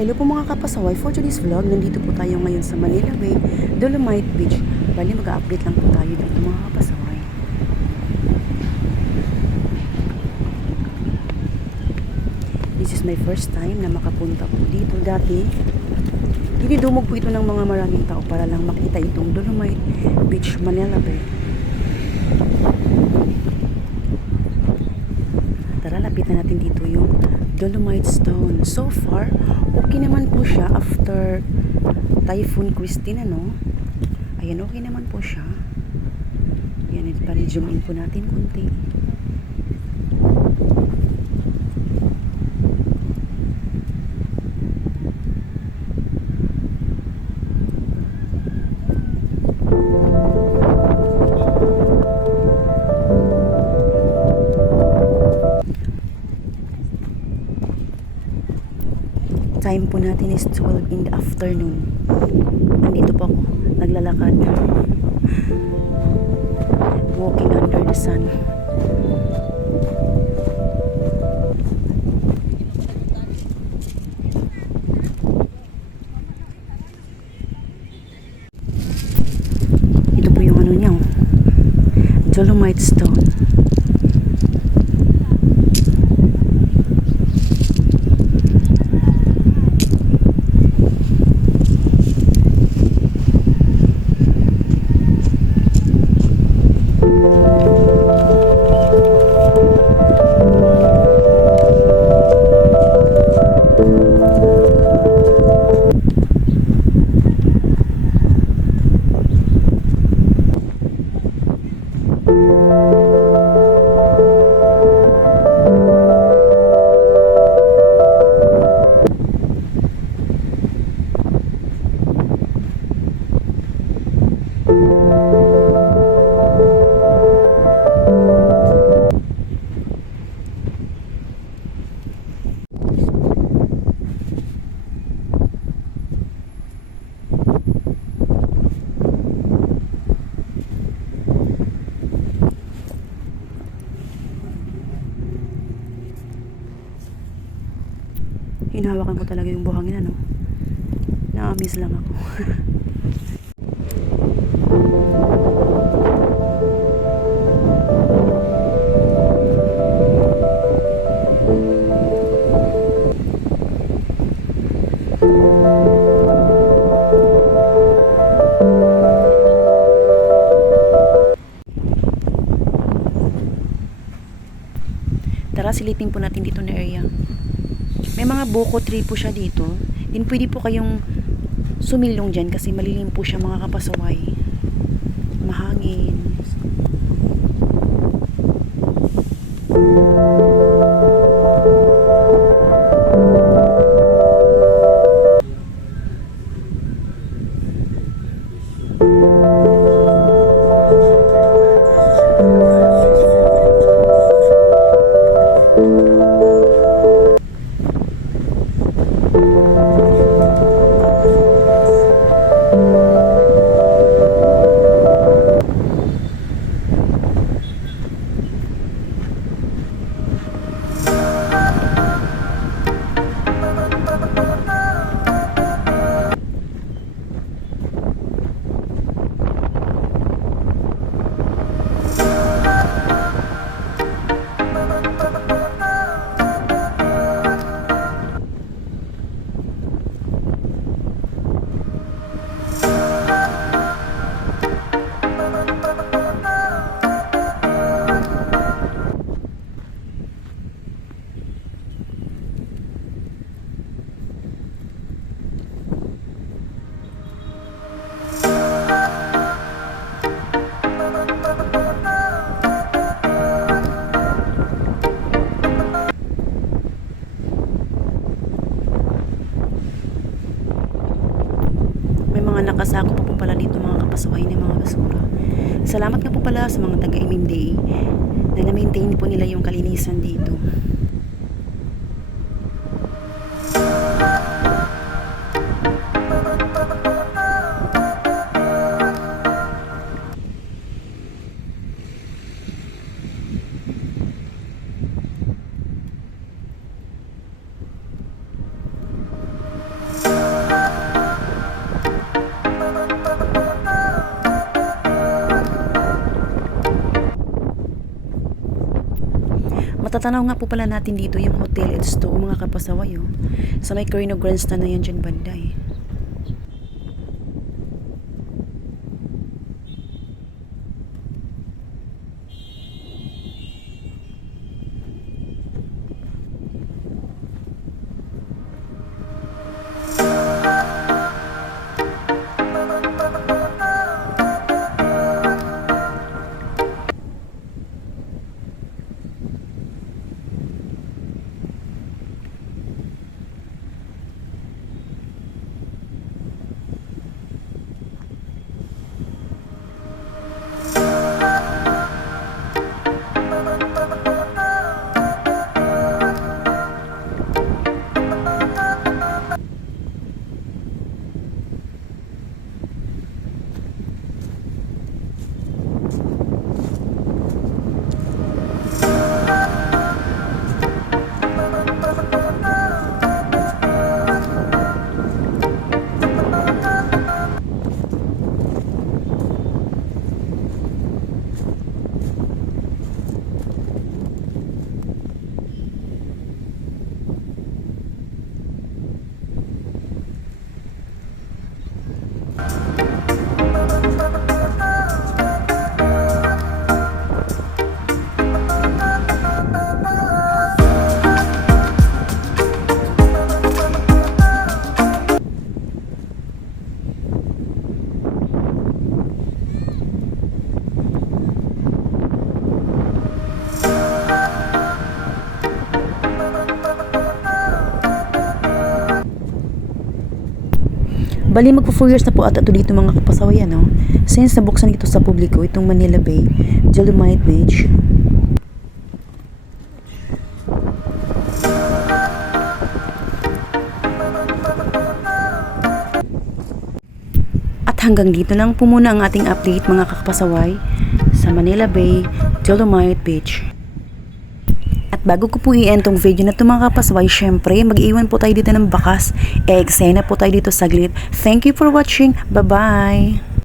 Hello po mga kapasaway, for today's vlog, nandito po tayo ngayon sa Manila Bay, Dolomite Beach. Bali mag-update lang po tayo dito mga kapasaway. This is my first time na makapunta po dito. Dati, dinidumog po ito ng mga maraming tao para lang makita itong Dolomite Beach, Manila Bay. Tara, lapitan natin dito yung Dolomite Stone. So far, okay naman po siya after Typhoon Christine, ano? Ayan, okay naman po siya. Ayan, zoom in po natin kunti. Time po natin is 12 in the afternoon. Andito po ako, naglalakad. Walking under the sun. Ito po yung ano niya, Dolomite Stone. Hinahawakan ko talaga yung buhangin, ano. Na-miss lang ako. Tara, silipin po natin dito na area. May mga buko tree po siya dito. Din pwede po kayong sumilong dyan kasi malilim po siya mga kapasaway. Mahangin. Nakasako po pala dito mga kapasaway ng mga basura. Salamat nga po pala sa mga taga-MMDA na na-maintain po nila yung kalinisan dito. Matatanaw nga po pala natin dito yung Hotel Edsto, mga kapasaway, oh. Sa may Carino Grandstand na yan dyan banda, eh. Bali magpo 4 years na po ata ito dito mga kapasaway, no? Since nabuksan ito sa publiko, itong Manila Bay, Dolomite Beach. At hanggang dito lang po muna ang ating update mga kapasaway sa Manila Bay, Dolomite Beach. At bago ko po i-end tong video na ito mga kapasaway, syempre mag-iwan po tayo dito ng bakas. Eksena po tayo dito saglit. Thank you for watching. Bye-bye!